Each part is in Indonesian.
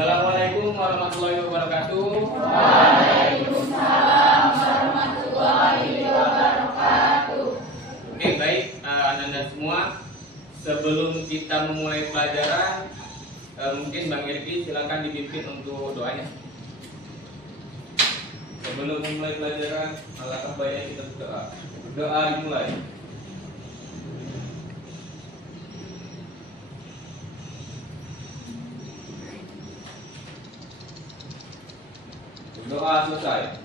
Assalamualaikum warahmatullahi wabarakatuh. Waalaikumsalam warahmatullahi wabarakatuh. Oke, baik anak-anak semua. Sebelum kita memulai pelajaran, mungkin Bang Irki silakan dipimpin untuk doanya. Sebelum memulai pelajaran, alangkah baiknya kita berdoa. Doa dimulai. Doa selesai.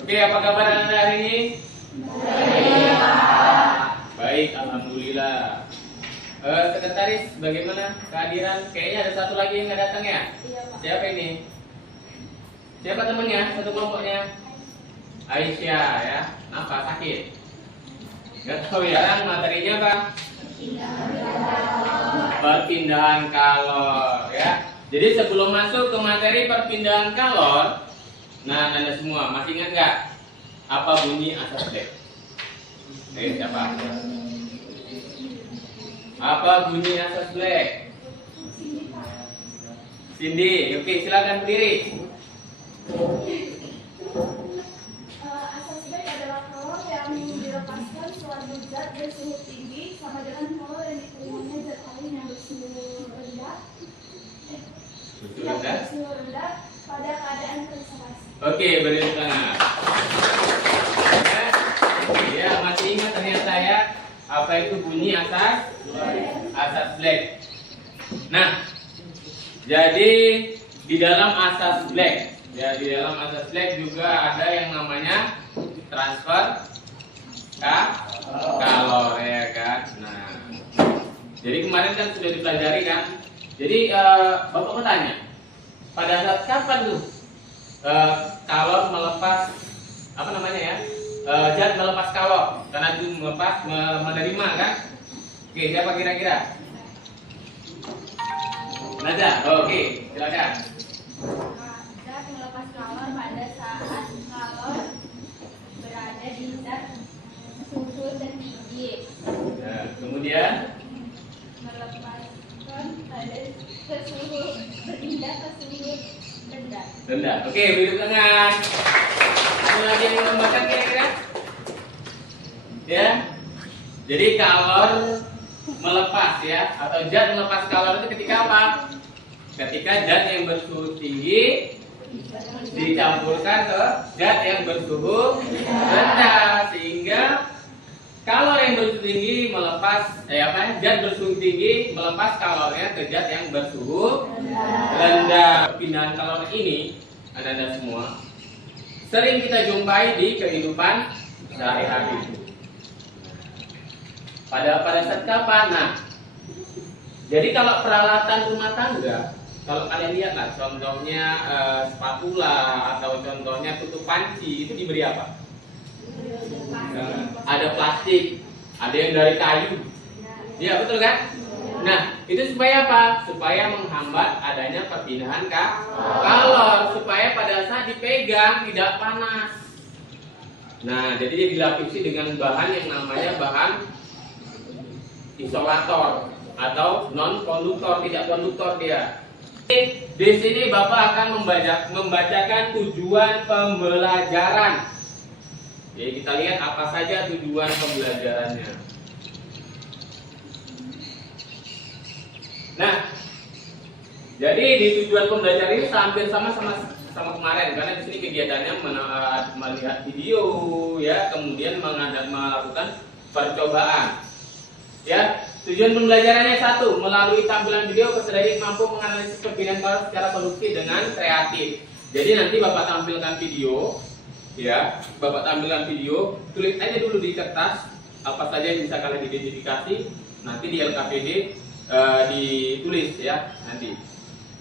Oke, apa kabar anda hari ini? Baik, alhamdulillah. Sekretaris, bagaimana kehadiran? Kayaknya ada satu lagi yang nggak datang ya? Iya, Pak. Siapa ini? Siapa temannya? Satu kelompoknya? Aisyah ya. Apa sakit? Gak tahu ya. Sekarang materinya apa? Perpindahan kalor ya. Jadi sebelum masuk ke materi perpindahan kalor, nah anda semua masih ingat nggak apa bunyi asas Black? Siapa? Apa bunyi asas Black? Cindy, oke silakan berdiri. Asas baik adalah kalor yang dilepaskan suatu zat bersuhu tinggi sama dengan kalor yang diterimanya zat lain yang bersuhu rendah. Bersuhu rendah pada keadaan konservasi. Oke, beri tepuk tangan. Ya, masih ingat ternyata ya apa itu bunyi asas Black. Nah, jadi di dalam asas Black, ya di dalam asas Black juga ada yang namanya transfer kalor ya kan. Nah, jadi kemarin kan sudah dipelajari kan. Jadi Bapak bertanya, pada saat kapan tuh kalor melepas apa namanya ya? Zat melepas kalor karena itu melepas menerima kan? Oke, siapa kira-kira? Naza, oke, silakan. Zat melepas kalor pada saat kalor berada di zat suhu tertinggi. Nah, kemudian Melepaskan pada suhu berpindah ke suhu rendah. rendah. Oke, duduk tangan. Ada lagi yang menambahkan kira-kira? Ya. Jadi kalor melepas ya atau zat melepas kalor itu ketika apa? Ketika zat yang bersuhu tinggi dicampurkan ke zat yang bersuhu rendah sehingga kalor yang bersuhu tinggi melepas zat bersuhu tinggi melepas kalornya ke zat yang bersuhu rendah. Perpindahan kalor ini Anda semua sering kita jumpai di kehidupan sehari-hari. Pada saat kapan? Nah, jadi kalau peralatan rumah tangga, kalau kalian lihat lah, contohnya spatula atau contohnya tutup panci itu diberi apa? Ada plastik, ada yang dari kayu. Iya betul kan? Nah, itu supaya apa? Supaya menghambat adanya perpindahan kalor, supaya pada saat dipegang tidak panas. Nah, jadi dia dilapisi dengan bahan yang namanya bahan isolator atau non konduktor, tidak konduktor dia. Di sini Bapak akan membacakan tujuan pembelajaran. Jadi kita lihat apa saja tujuan pembelajarannya. Nah, jadi di tujuan pembelajaran ini hampir sama kemarin karena di sini kegiatannya melihat video ya, kemudian melakukan percobaan. Ya, tujuan pembelajarannya satu, melalui tampilan video peserta didik mampu menganalisis perpindahan kalor secara produktif dengan kreatif. Jadi nanti Bapak tampilkan video, ya, Bapak tampilkan video, tulis aja dulu di kertas apa saja yang bisa kalian identifikasi, nanti di LKPD ditulis ya nanti.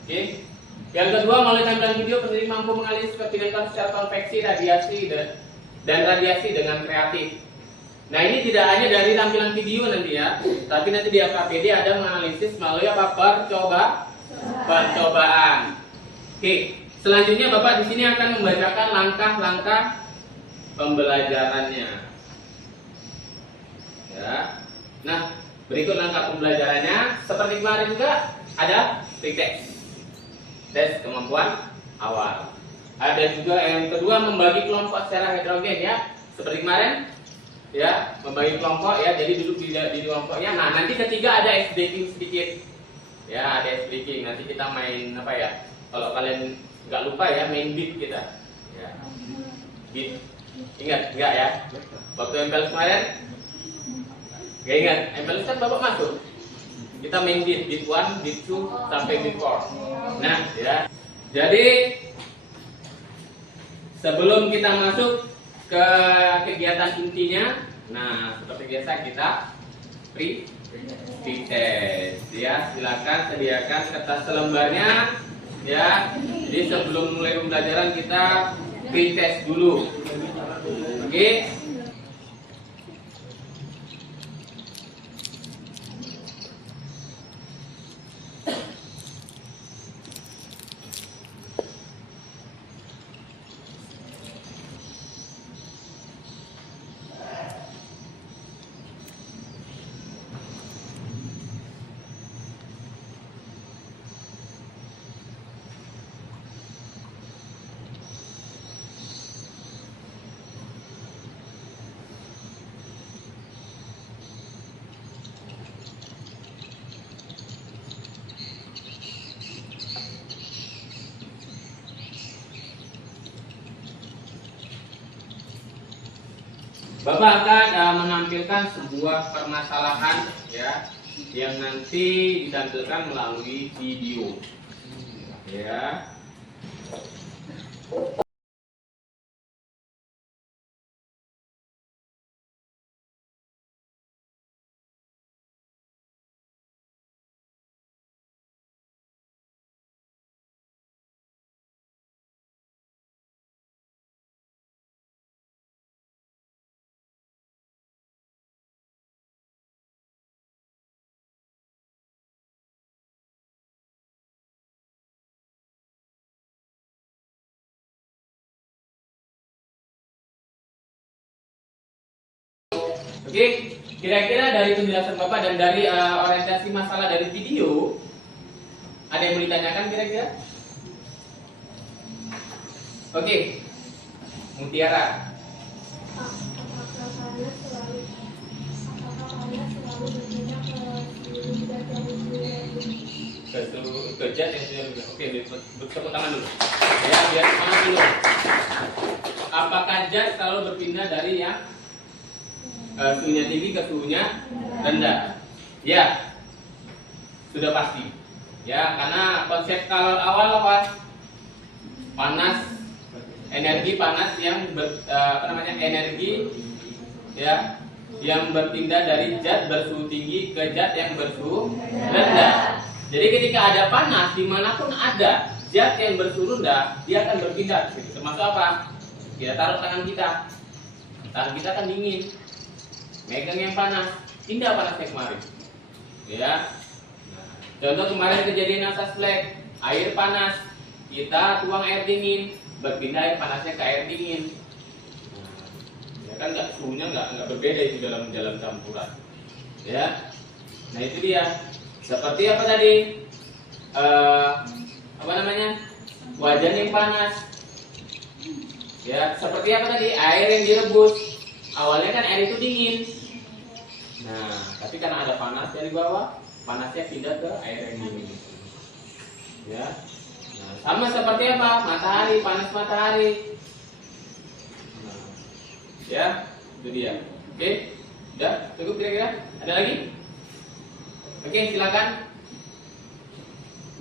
Oke. Yang kedua, melalui tampilan video peserta didik mampu menganalisis perpindahan kalor secara konveksi, radiasi dan radiasi dengan kreatif. Nah ini tidak hanya dari tampilan video nanti ya, tapi nanti di LKPD ada menganalisis melalui apa? Percobaan. Oke, selanjutnya Bapak di sini akan membacakan langkah-langkah pembelajarannya. Ya. Nah, berikut langkah pembelajarannya. Seperti kemarin juga ada free text. tes kemampuan awal. Ada juga yang kedua, membagi kelompok secara heterogen ya, seperti kemarin ya, membagi kelompok ya, jadi duduk di kelompoknya. Nah, nanti ketiga ada ice breaking sedikit ya, ada ice breaking. Nanti kita main apa ya, kalau kalian nggak lupa ya, main beat kita ya, beat. Ingat nggak ya, waktu MPLS kemarin nggak ingat? MPLS kan bapak masuk, kita main beat 1, beat 2 sampai beat 4. Nah ya, jadi sebelum kita masuk ke kegiatan intinya, nah seperti biasa kita pre-test ya. Silakan sediakan kertas selembarnya ya. Jadi sebelum mulai pembelajaran kita pre-test dulu. Oke. Bapak akan menampilkan sebuah permasalahan ya, yang nanti ditampilkan melalui video ya. Oke, kira-kira dari penjelasan Bapak dan dari orientasi masalah dari video, ada yang mau ditanyakan kira-kira? Oke, Mutiara. Apakah panas selalu berpindah Ke zat yang sudah. Oke, tepuk tangan dulu. Ya, biar semangat dulu. Apakah zat selalu berpindah dari yang suhunya tinggi ke suhunya rendah? Ya, sudah pasti. Ya, karena konsep kalor awal apa? Panas, energi panas yang energi ya, yang berpindah dari zat bersuhu tinggi ke zat yang bersuhu rendah. Jadi ketika ada panas, dimanapun ada zat yang bersuhu rendah, dia akan berpindah. Termasuk apa? Kita taruh tangan kita kan dingin, megang yang panas, pindah panasnya kemarin. Ya. Nah, contoh kemarin kejadian asas flek, air panas, kita tuang air dingin, berpindah air panasnya ke air dingin. Nah, ya kan suhunya nggak berbeda itu dalam campuran. Ya. Nah itu dia. Seperti apa tadi? Wajan yang panas. Ya, seperti apa tadi? Air yang direbus. Awalnya kan air itu dingin. Nah, tapi karena ada panas dari bawah, panasnya pindah ke air yang dingin. Ya. Nah, sama seperti apa? Matahari, panas matahari. Nah, ya, itu dia. Oke, udah cukup kira-kira? Ada lagi? Oke, silakan.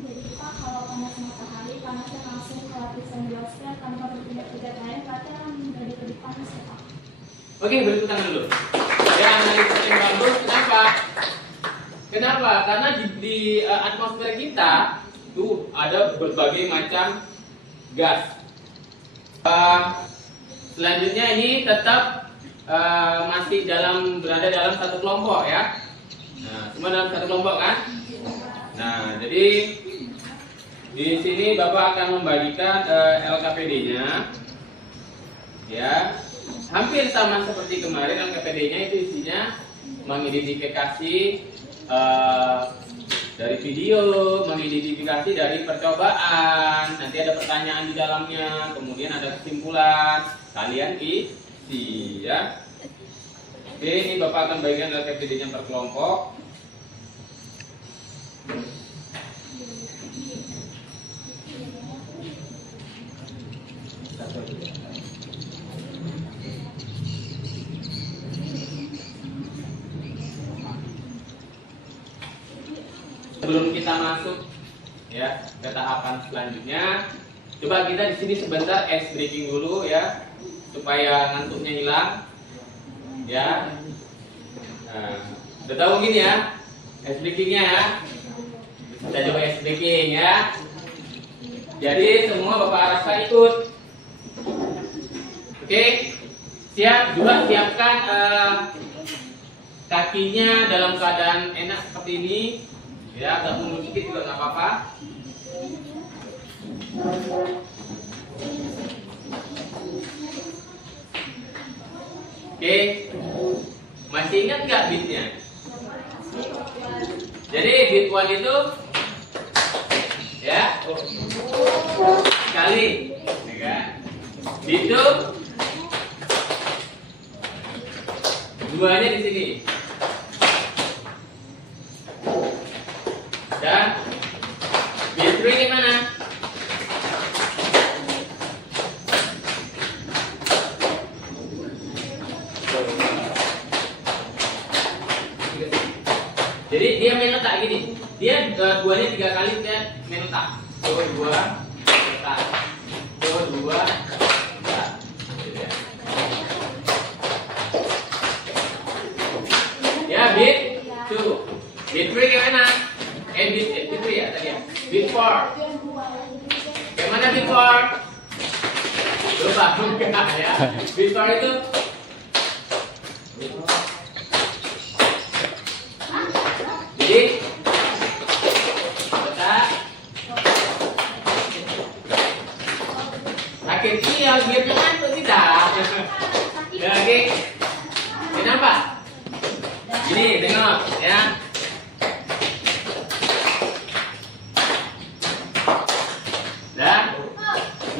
Jadi Pak, kalau panas matahari, panasnya langsung ke lapisan biosfer tanpa berpindah ke zat lain, berarti akan menjadi lebih panas ya Pak? Oke, beri tangan dulu. Ya, analisis yang bagus. Kenapa? Kenapa? Karena di atmosfer kita itu ada berbagai macam gas. Selanjutnya ini tetap masih berada dalam satu kelompok ya. Nah, semua dalam satu kelompok kan? Nah, jadi di sini Bapak akan membagikan LKPD-nya. Ya. Hampir sama seperti kemarin, LKPD-nya itu isinya mengidentifikasi dari video, mengidentifikasi dari percobaan. Nanti ada pertanyaan di dalamnya, kemudian ada kesimpulan. Kalian isi ya. Oke, ini Bapak akan bagikan LKPD-nya per kelompok. Sebelum kita masuk ya ke tahapan selanjutnya, coba kita di sini sebentar ice breaking dulu ya, supaya ngantuknya hilang ya. Nah, udah tahu mungkin ya ice breakingnya ya. Kita coba ice breaking ya. Jadi semua Bapak rasa ikut. Oke, siap. Juga siapkan kakinya dalam keadaan enak seperti ini. Ya, agak mundur sedikit juga nggak apa-apa. Oke, masih ingat nggak beatnya? Jadi beat 1 itu ya sekali, ya kan? Beat 2 duanya di sini. Dan beat 3 gimana? Jadi dia main letak gini. Dia duanya 3 kali dia main letak. 2 letak. 2 letak. Ya, beat 2. Beat 3 gimana? Beat 3 ya tadi ya. Beat 4. Gimana beat 4? Lupa enggak ya. Beat 4 itu jadi letak sakit iya biarnya ngantuk tidak. Ya lagi. Kenapa? Ini tengok ya.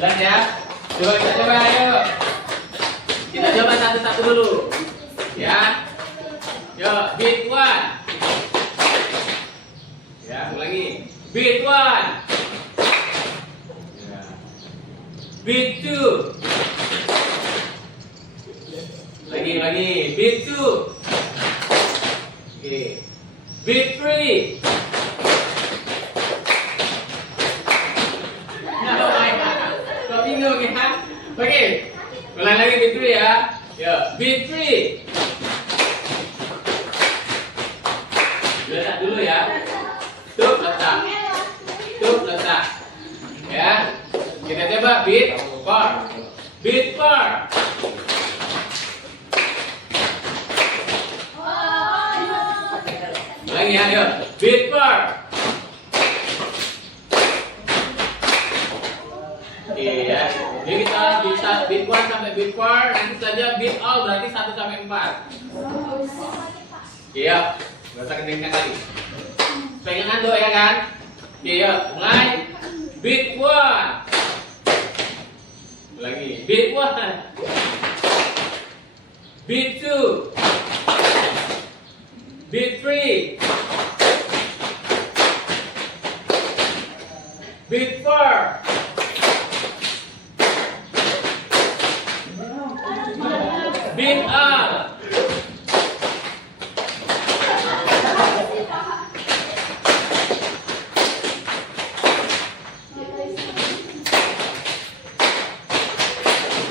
Jelas ya? Coba kita coba ayo. Kita coba satu-satu dulu. Ya. Yuk, beat 1. Ya, ulangi. Beat 1. Ya. Beat 2. Lagi. Beat 2. Oke. Beat 3. Bingung ya? Oke, ulang lagi beat 3 ya. Ya, beat 3. Letak dulu ya. Tuh letak. Ya. Kita coba beat 4. Beat 4. Lagi ya, yuk. Beat 4. Iya, jadi kita bisa beat 1 sampai beat 4, nanti saja beat all berarti 1 sampai 4. Iya, nggak usah kenceng kali. Pengen ngantuk ya kan? Iya, mulai. Beat 1. Lagi, beat 1. Beat 2. Beat 3. Beat 4. Beat up.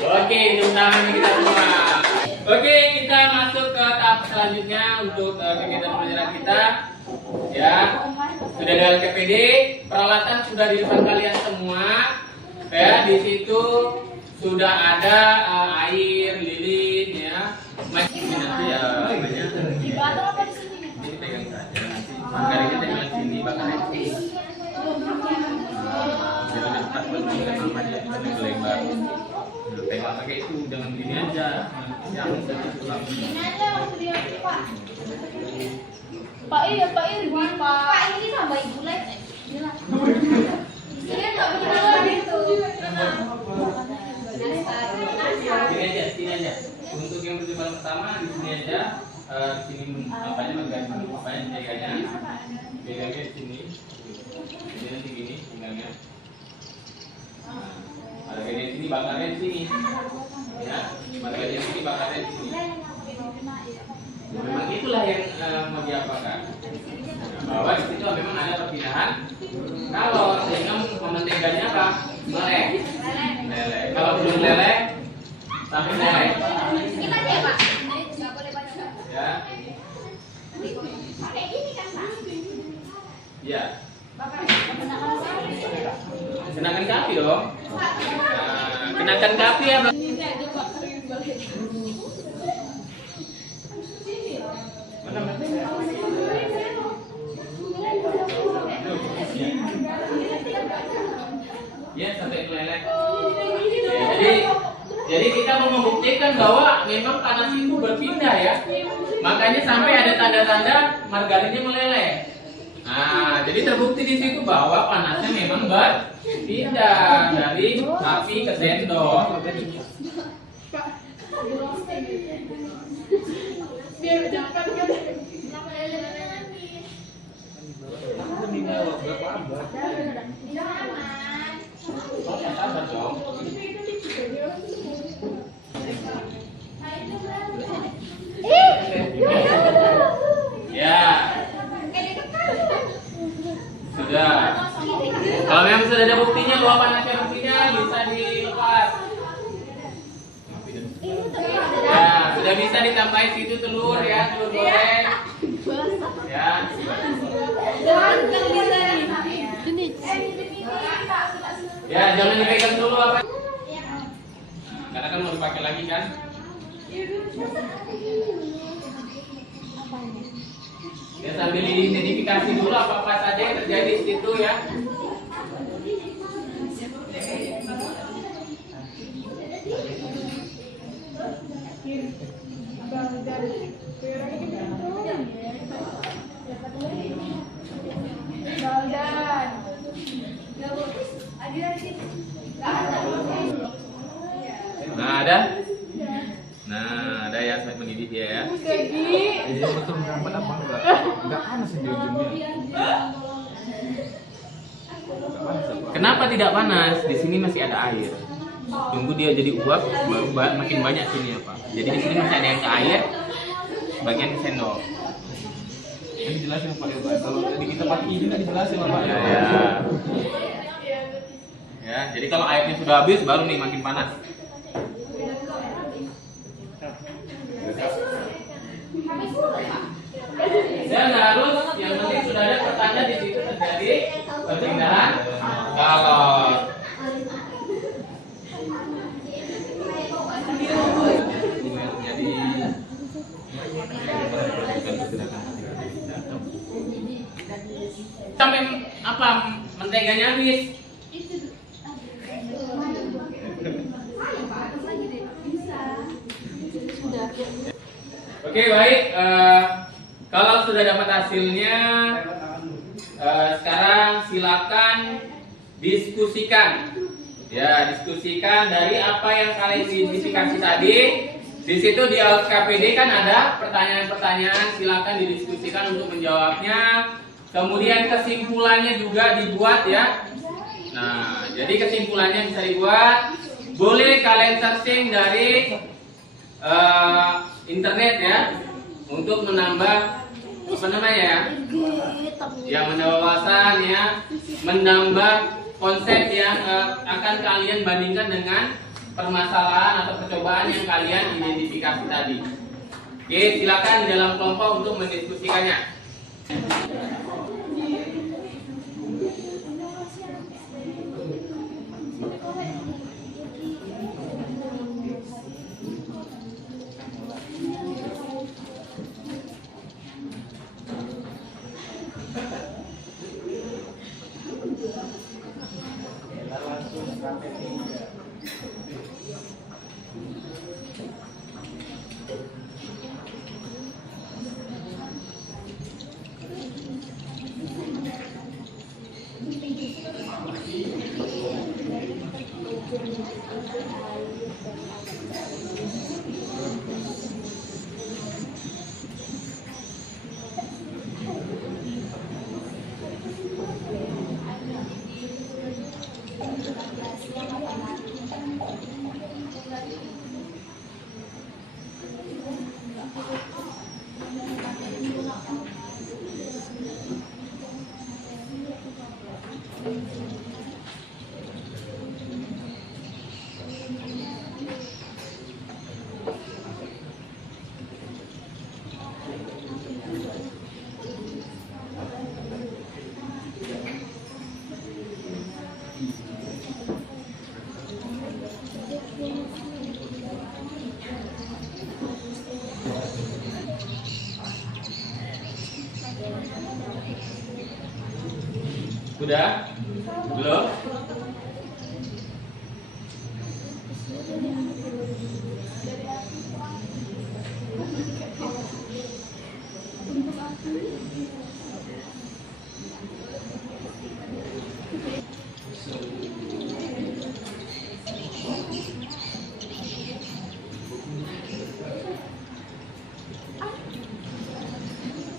Oke, tepuk tangan kita semua. Oke, kita masuk ke tahap selanjutnya untuk kegiatan pelajaran kita. Ya, sudah ada LKPD, peralatan sudah di depan kalian semua. Ya, di situ sudah ada air, lilin, ya. Masih nanti ya, Dibatal apa di sini? ini pegang saja. Bakarnya tinggal sini, bakarnya. Jadi cepat berhenti sama dia, kita lebar. Pegang pakai itu, jangan gini aja. Jangan satu tulang. Ini aja waktu dia Pak. Pak Irwi, Pak ini sama Ibu Lek. Ini nggak benar itu. Sini aja. Untuk yang percobaan pertama di sini aja. Di sini apanya bagian apanya jaganya. Jaganya di sini. Jadi nanti gini pinggangnya. Ada bagian di sini, bakarnya di sini. Ya, bagian di sini, bakarnya di sini. Memang itulah yang mau diapakan. Bahwa di situ memang ada perpindahan. Kalau sehingga mementingkannya apa? Meleleh. Kalau belum meleleh, sampai meleleh. Kita aja Pak. Nggak boleh banyak. Ya. Pakai ini kan Pak. Ya. Kenakan kapi dong. Kenakan kapi ya. Ini aja Pak. Ya, sampai meleleh. Jadi kita mau membuktikan bahwa memang panas itu berpindah ya. Makanya sampai ada tanda-tanda margarinnya meleleh. Nah, jadi terbukti di situ bahwa panasnya memang berpindah dari api ke sendok. Biar cepat kan. Sabar dong. Ya. Sudah. Kalau memang sudah ada buktinya bahwa panasnya berpindah, bisa dilepas. Ya, sudah bisa ditambahin situ telur ya, telur goreng. Ya. Ya, jangan dipegang dulu apa. Karena kan mau dipakai lagi kan. Ya, sambil diidentifikasi dulu apa saja yang terjadi di situ ya. Nah, ada? Nah, ada ya saya mendidik dia ya. Jadi betul dapat apa enggak? Enggak panas di ujungnya. Kenapa tidak panas? Di sini masih ada air. Tunggu dia jadi uap, baru makin banyak sini apa. Jadi di sini masih ada yang ke air, bagian sendok. Ini dijelasin Pak Irwan. Kalau di kita pakai ini nggak dijelasin Pak Ya. Irwan. Ya, jadi kalau airnya sudah habis, baru nih makin panas. Dan harus yang penting sudah ada pertanda di situ terjadi perpindahan kalor. Sampai apa menteganya habis. Oke, baik. Kalau sudah dapat hasilnya, sekarang silakan diskusikan. Ya, diskusikan dari apa yang kalian identifikasi tadi. Di situ di alat KPD kan ada pertanyaan-pertanyaan, silakan didiskusikan untuk menjawabnya. Kemudian kesimpulannya juga dibuat ya. Nah, jadi kesimpulannya bisa dibuat. Boleh kalian searching dari internet ya, untuk menambah apa namanya ya, yang menambah wawasan ya, menambah konsep yang akan kalian bandingkan dengan permasalahan atau percobaan yang kalian identifikasi tadi. Oke, silakan di dalam kelompok untuk mendiskusikannya. Sudah? Belum?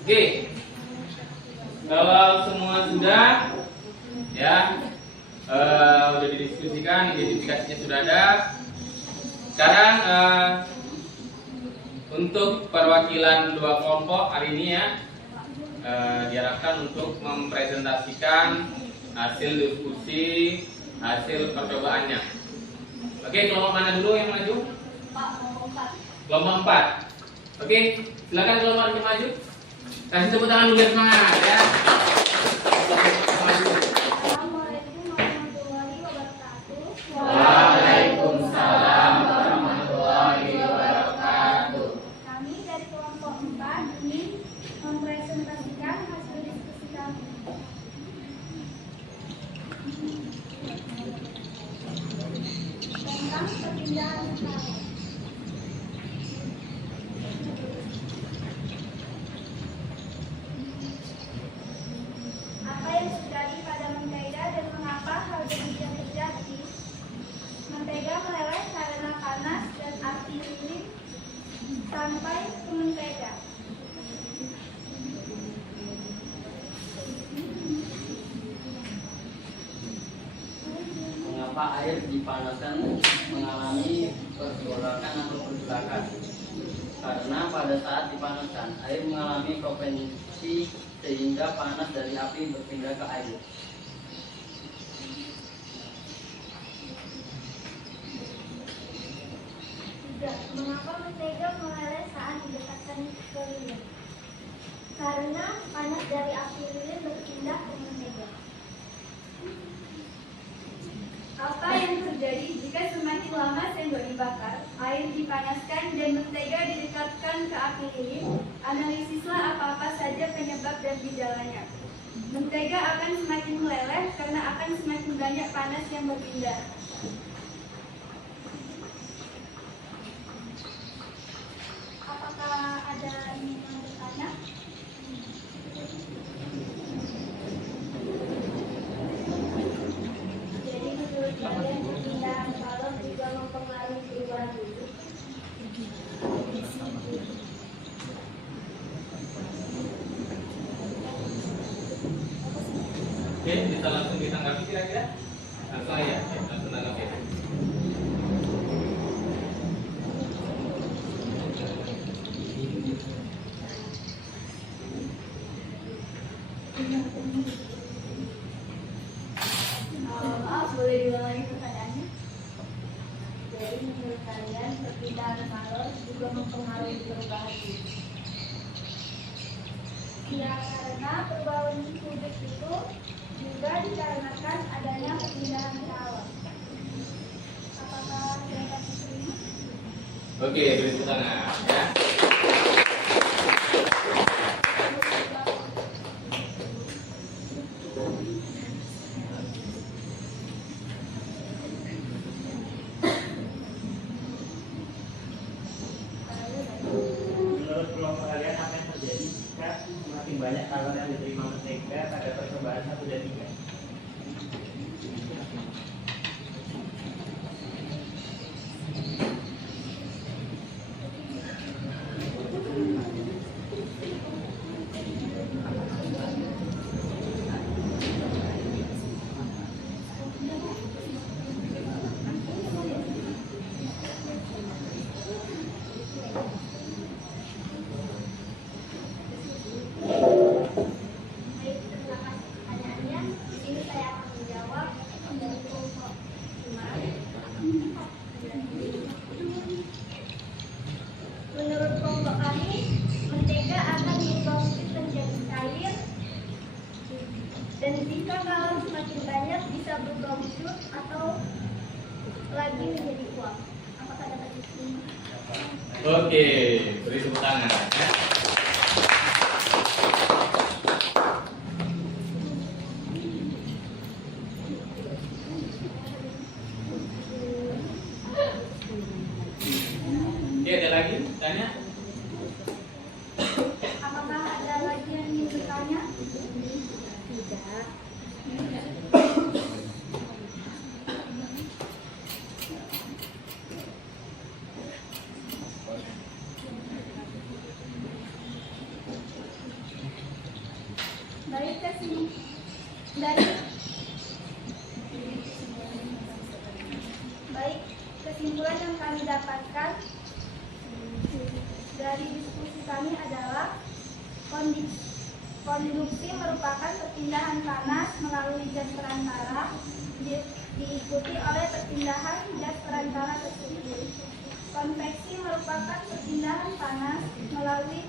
Oke, kalau semua sudah, ya, udah didiskusikan, identifikasinya sudah ada. Sekarang untuk perwakilan dua kelompok hari ini ya, diharapkan untuk mempresentasikan hasil diskusi, hasil percobaannya. Oke, kelompok mana dulu yang maju? Kelompok 4. Oke, silakan kelompok yang maju. Kasih tepuk tangan dulu biar semangat ya. Assalamualaikum warahmatullahi wabarakatuh. Waalaikumsalam warahmatullahi wabarakatuh. Kami dari kelompok 4 ingin mempresentasikan hasil diskusi kami. Tentang perpindahan calon. Apa yang terjadi pada mentega dan mengapa hal demikian terjadi? Mentega meleleh karena panas dan api lilin sampai ke mentega. Mengapa air dipanaskan mengalami pergolakan atau pergerakan? Karena pada saat dipanaskan, air mengalami konveksi sehingga panas dari api berpindah ke air. Tiga, mengapa mentega meleleh saat didekatkan ke lilin? Karena panas dari api lilin berpindah ke mentega. Apa yang terjadi jika semakin lama sendok dibakar, air dipanaskan dan mentega didekatkan ke api lilin? Analisislah apa-apa saja penyebab dan gejalanya. Mentega akan semakin meleleh karena akan semakin banyak panas yang berpindah. Apakah ada yang bertanya? Jadi menurut kalian perpindahan calon juga mempengaruhi perubahan hidup? Oke, bisa langsung ditanggapi kira-kira? Langsung aja, langsung tanggapi. Maaf, boleh diulangi pertanyaannya? Jadi menurut kalian perpindahan calon juga mempengaruhi perubahan hidup? Ya, karena perubahan hidup itu juga dikarenakan adanya perpindahan calon. Apakah mereka diterima? Oke, beri tepuk tangan ya. Menurut kelompok kalian apa yang terjadi jika semakin banyak kalori yang diterima mentega pada percobaan 1 dan 3? Baik, terima kasih pertanyaannya. Di sini saya akan menjawab dari kelompok 5. Menurut kelompok kami, mentega akan diproses menjadi cair dan jika kalori semakin banyak bisa berubah wujud atau lagi menjadi uap. Apakah dapat diterima? Oke, beri tepuk tangan ya. Dari kesim- dari baik kesimpulan yang kami dapatkan dari diskusi kami adalah konduksi merupakan perpindahan panas melalui jas perantara diikuti oleh perpindahan jas perantara tersebut. Konveksi merupakan perpindahan panas melalui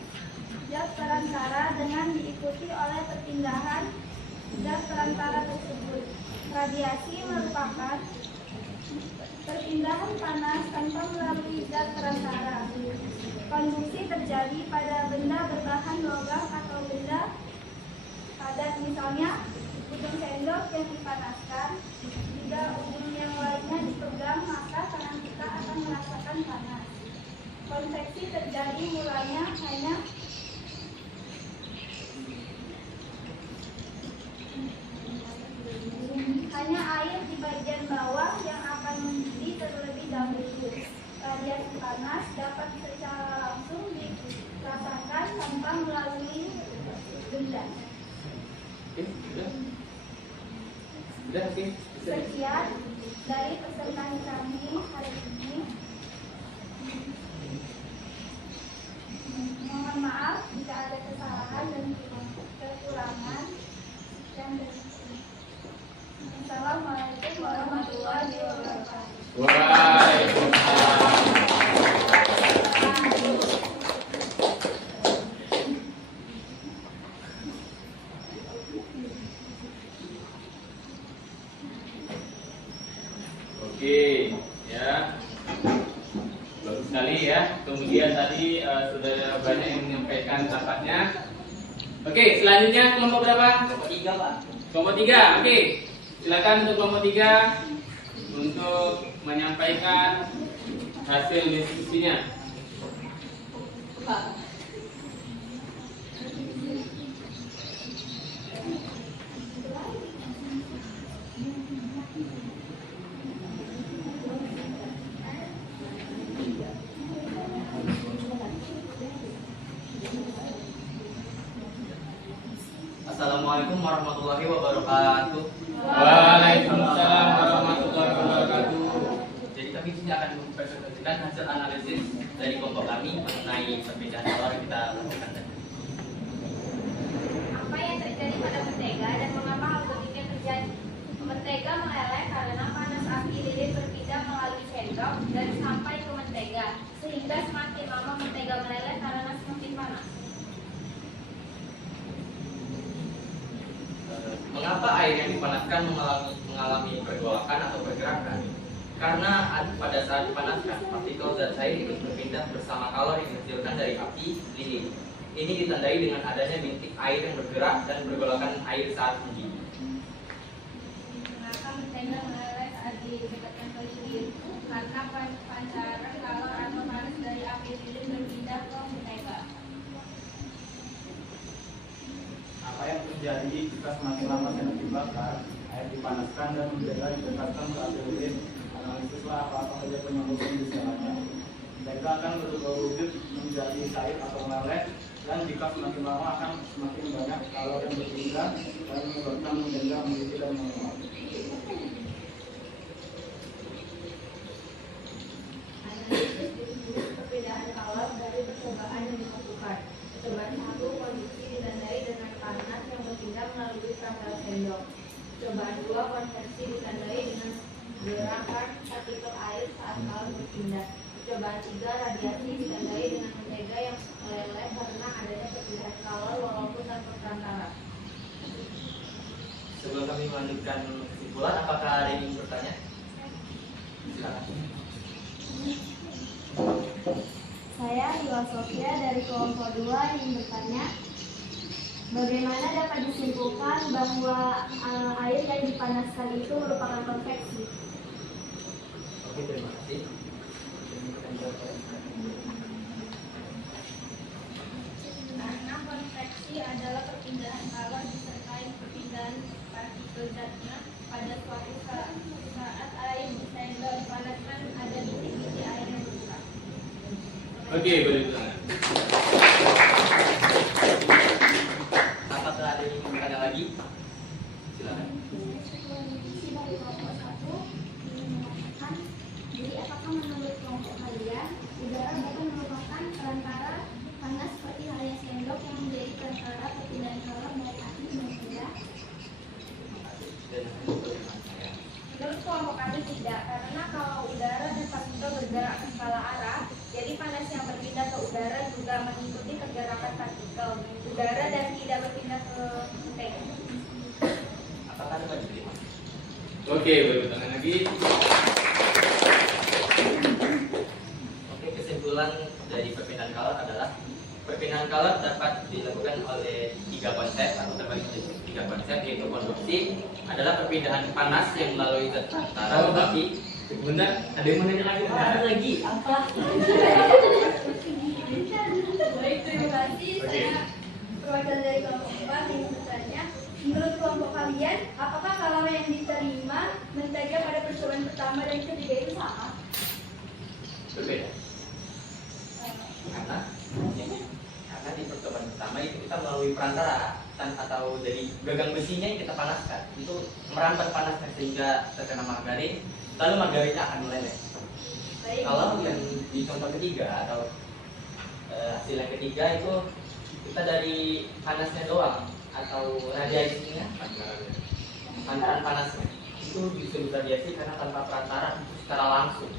jas perantara dengan diikuti oleh perpindahan jas perantara tersebut. Radiasi merupakan perpindahan panas tanpa melalui jas perantara. Konduksi terjadi pada benda berbahan logam atau benda padat, misalnya ujung sendok yang dipanaskan. Jika ujung yang lainnya dipegang, maka tangan kita akan merasakan panas. Konveksi terjadi mulanya hanya air di bagian bawah yang akan mendidih terlebih dahulu. Radiasi panas dapat secara langsung dirasakan tanpa melalui benda. Udah sih. Sekian dari peserta kami hari ini. Mohon maaf jika ada kesalahan dan kekurangan. Assalamualaikum warahmatullahi wabarakatuh. Waalaikumsalam. Oke, ya, bagus sekali ya. Kemudian tadi sudah banyak yang menyampaikan pendapatnya. Oke, selanjutnya kelompok berapa? Kelompok 3, Pak. Kelompok 3. Oke, silakan untuk kelompok 3 untuk menyampaikan hasil diskusinya. Pak. Assalamualaikum warahmatullahi wabarakatuh. Waalaikumsalam warahmatullahi wabarakatuh. Jadi kami di sini akan mempresentasikan hasil analisis dari kelompok kami mengenai perbedaan kalor yang kita lakukan tadi. Apa yang terjadi pada mentega dan mengapa hal demikian terjadi? Mentega meleleh karena panas api lilin berpindah melalui sendok dan sampai ke mentega, sehingga semakin lama mentega meleleh karena semakin panas. Mengapa air yang dipanaskan mengalami pergolakan atau pergerakan? Karena pada saat dipanaskan, partikel zat cair ikut berpindah bersama kalor yang dihasilkan dari api lilin. Ini ditandai dengan adanya bintik air yang bergerak dan pergolakan air saat mendidih. Mengapa mentega meleleh saat didekatkan ke lilin? Karena pancaran kalor atau panas dari api lilin berpindah ke mentega. Apa yang terjadi jika semakin lama sendok dibakar, air dipanaskan dan mentega didekatkan ke api lilin? Analisislah apa-apa saja penyebab yang disebutkan. Mentega akan berubah wujud menjadi cair atau meleleh, dan jika semakin lama akan semakin banyak kalor yang berpindah dan menyebabkan mentega mendidih dan menguap. Analisis dirinci perbedaan kalor dari percobaan yang dilakukan. Percobaan 1, kondisi ditandai dengan panas yang berpindah melalui pangkal sendok. Percobaan 2, konveksi ditandai dengan gerakan partikel air saat kalor berpindah. Percobaan 3, radiasi ditandai dengan mentega yang meleleh karena adanya perpindahan kalor walaupun tanpa perantara. Sebelum kami melanjutkan kesimpulan, apakah ada yang ingin bertanya? Silakan. Saya Iwa Sofia dari kelompok 2 ingin bertanya, bagaimana dapat disimpulkan bahwa air yang dipanaskan itu merupakan konveksi? Oke, terima kasih. Karena konveksi adalah perpindahan kalor disertai perpindahan partikel zatnya pada suatu saat air di sendok dipanaskan ada bintik-bintik air yang bergerak. Oke, berikutnya. Apakah ada yang ingin bertanya udara dan tidak berpindah ke mentega. Apakah dapat diterima? Oke, berulang lagi. Oke, kesimpulan dari perpindahan kalor adalah perpindahan kalor dapat dilakukan oleh 3 konsep atau terbagi menjadi 3 konsep, yaitu konduksi adalah perpindahan panas yang melalui zat perantara, tetapi Sebentar, ada yang mau nanya lagi? ada lagi apa? Baik, terima kasih. Oke. Saya perwakilan dari kelompok 4 yang bertanya, menurut kelompok kalian, apakah kalor yang diterima mentega pada percobaan pertama dan ketiga itu sama? Berbeda. Karena di percobaan pertama itu kita melalui perantara atau dari gagang besinya yang kita panaskan itu merambat panasnya sehingga terkena margarin, lalu margarinnya akan meleleh. Baik. Kalau yang di contoh ketiga atau hasil yang ketiga itu kita dari panasnya doang atau radiasinya, pantaran panasnya itu disebut radiasi karena tanpa perantara itu secara langsung,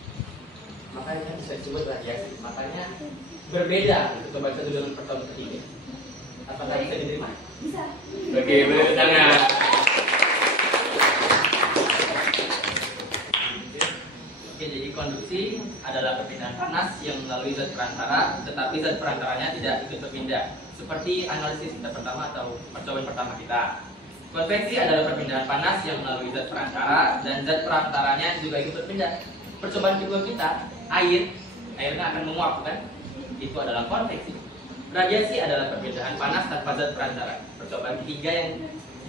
makanya bisa disebut radiasi. Makanya berbeda untuk coba satu dengan pertemuan ketiga. Apakah bisa diterima? Bisa. Oke, boleh tangan. Oke, jadi konduksi adalah perpindahan panas yang melalui zat perantara, tetapi zat perantaranya tidak ikut berpindah, seperti analisis kita pertama atau percobaan pertama kita. Konveksi adalah perpindahan panas yang melalui zat perantara dan zat perantaranya juga ikut berpindah. Percobaan kedua kita, airnya akan menguap, kan? Itu adalah konveksi. Radiasi adalah perpindahan panas tanpa zat perantara. Percobaan ketiga yang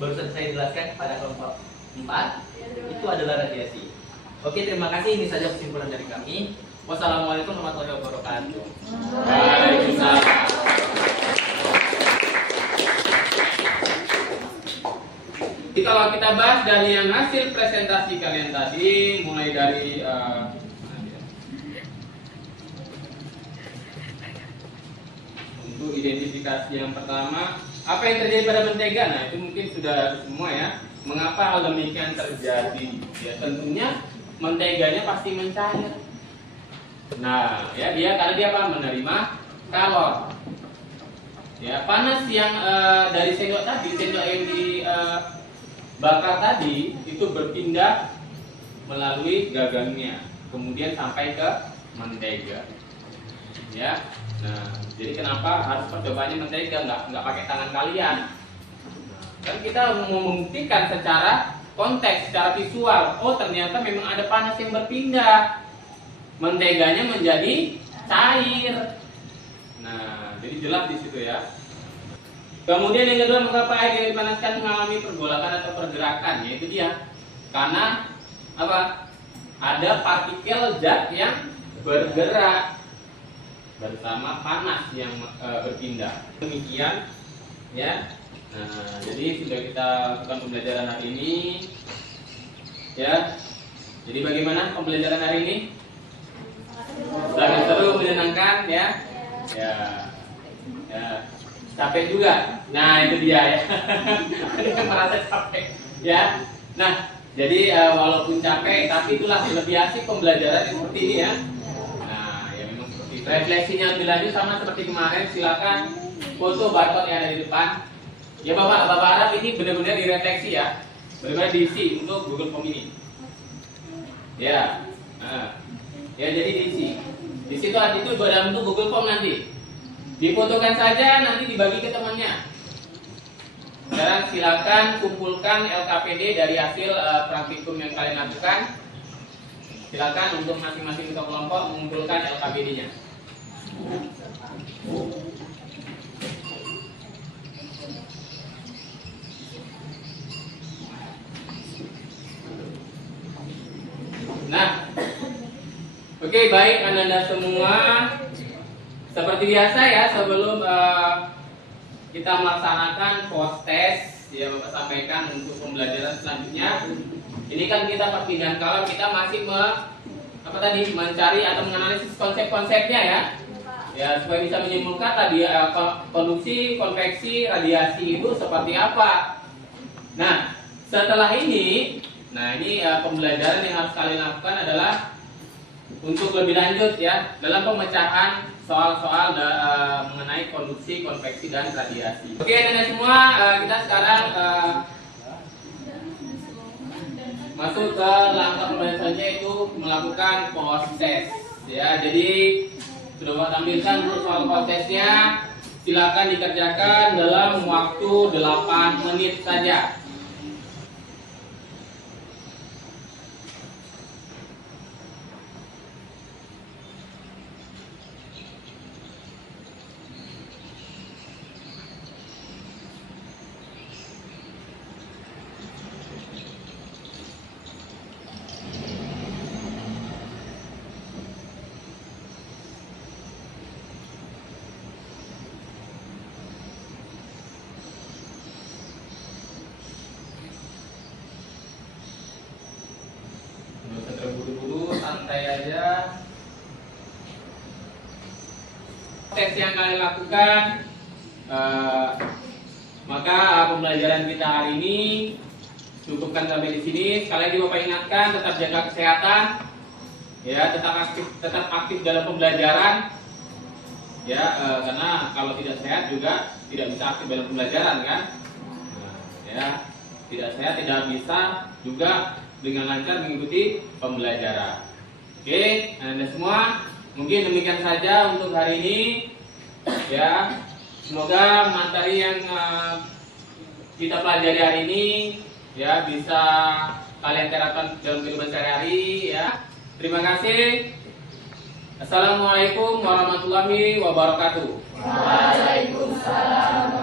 barusan saya jelaskan pada kelompok 4 itu adalah radiasi. Oke, terima kasih. Ini saja kesimpulan dari kami. Wassalamualaikum warahmatullahi wabarakatuh. Waalaikumsalam. Jadi kalau kita bahas dari yang hasil presentasi kalian tadi, mulai dari untuk identifikasi yang pertama, apa yang terjadi pada mentega? Nah, itu mungkin sudah semua ya. Mengapa hal demikian terjadi? Ya, tentunya menteganya pasti mencair. Nah, ya karena dia apa? Menerima kalor. Ya, panas yang dari sendok tadi, sendok yang dibakar tadi itu berpindah melalui gagangnya, kemudian sampai ke mentega. Ya. Nah, jadi kenapa harus percobaannya mentega, nggak pakai tangan kalian? Kan kita membuktikan secara konteks, secara visual. Oh, ternyata memang ada panas yang berpindah. Menteganya menjadi cair. Nah, jadi jelas di situ ya. Kemudian yang kedua, mengapa air yang dipanaskan mengalami pergolakan atau pergerakan? Yaitu dia, karena apa? Ada partikel zat yang bergerak bersama panas yang berpindah. Demikian ya. Nah, jadi sudah kita lakukan pembelajaran hari ini ya. Jadi bagaimana pembelajaran hari ini? Sangat seru, menyenangkan ya. Ya. Capek juga. Nah, itu dia ya. Merasa capek ya. Nah, jadi walaupun capek, tapi itulah lebih asik pembelajaran seperti ini ya. Refleksinya lebih lanjut sama seperti kemarin, silakan foto barcode yang ada di depan. Ya Bapak harap ini benar-benar direfleksi ya, benar-benar diisi untuk Google Form ini. Ya, ya jadi diisi. Di situ itu dalam bentuk Google Form nanti. Difotokan saja, nanti dibagi ke temannya. Sekarang silakan kumpulkan LKPD dari hasil praktikum yang kalian lakukan. Silakan untuk masing-masing kelompok mengumpulkan LKPD-nya. Nah, oke, baik Anda semua. Seperti biasa ya, sebelum kita melaksanakan post test, ya Bapak sampaikan untuk pembelajaran selanjutnya. Ini kan kita perpindahan kalor, kita masih mencari atau menganalisis konsep-konsepnya ya. Ya, supaya bisa menyimpulkan tadi konduksi, konveksi, radiasi itu seperti apa. Nah, setelah ini, pembelajaran yang harus kalian lakukan adalah untuk lebih lanjut ya dalam pemecahan soal-soal mengenai konduksi, konveksi, dan radiasi. Oke, nenek semua, kita sekarang masuk ke langkah pembahasannya, itu melakukan proses. Ya, jadi sudah Bapak tampilkan untuk soal prosesnya. Silakan dikerjakan dalam waktu 8 menit saja. Terburu-buru, santai aja. Tes yang kalian lakukan, maka pembelajaran kita hari ini cukupkan sampai di sini. Sekali lagi Bapak ingatkan, tetap jaga kesehatan, ya, tetap aktif dalam pembelajaran, ya, karena kalau tidak sehat juga tidak bisa aktif dalam pembelajaran, kan? Nah, ya, tidak sehat tidak bisa juga dengan lancar mengikuti pembelajaran. Oke, Anda semua, mungkin demikian saja untuk hari ini. Ya, semoga materi yang kita pelajari hari ini ya bisa kalian terapkan dalam kehidupan sehari-hari. Ya, terima kasih. Assalamualaikum warahmatullahi wabarakatuh. Waalaikumsalam.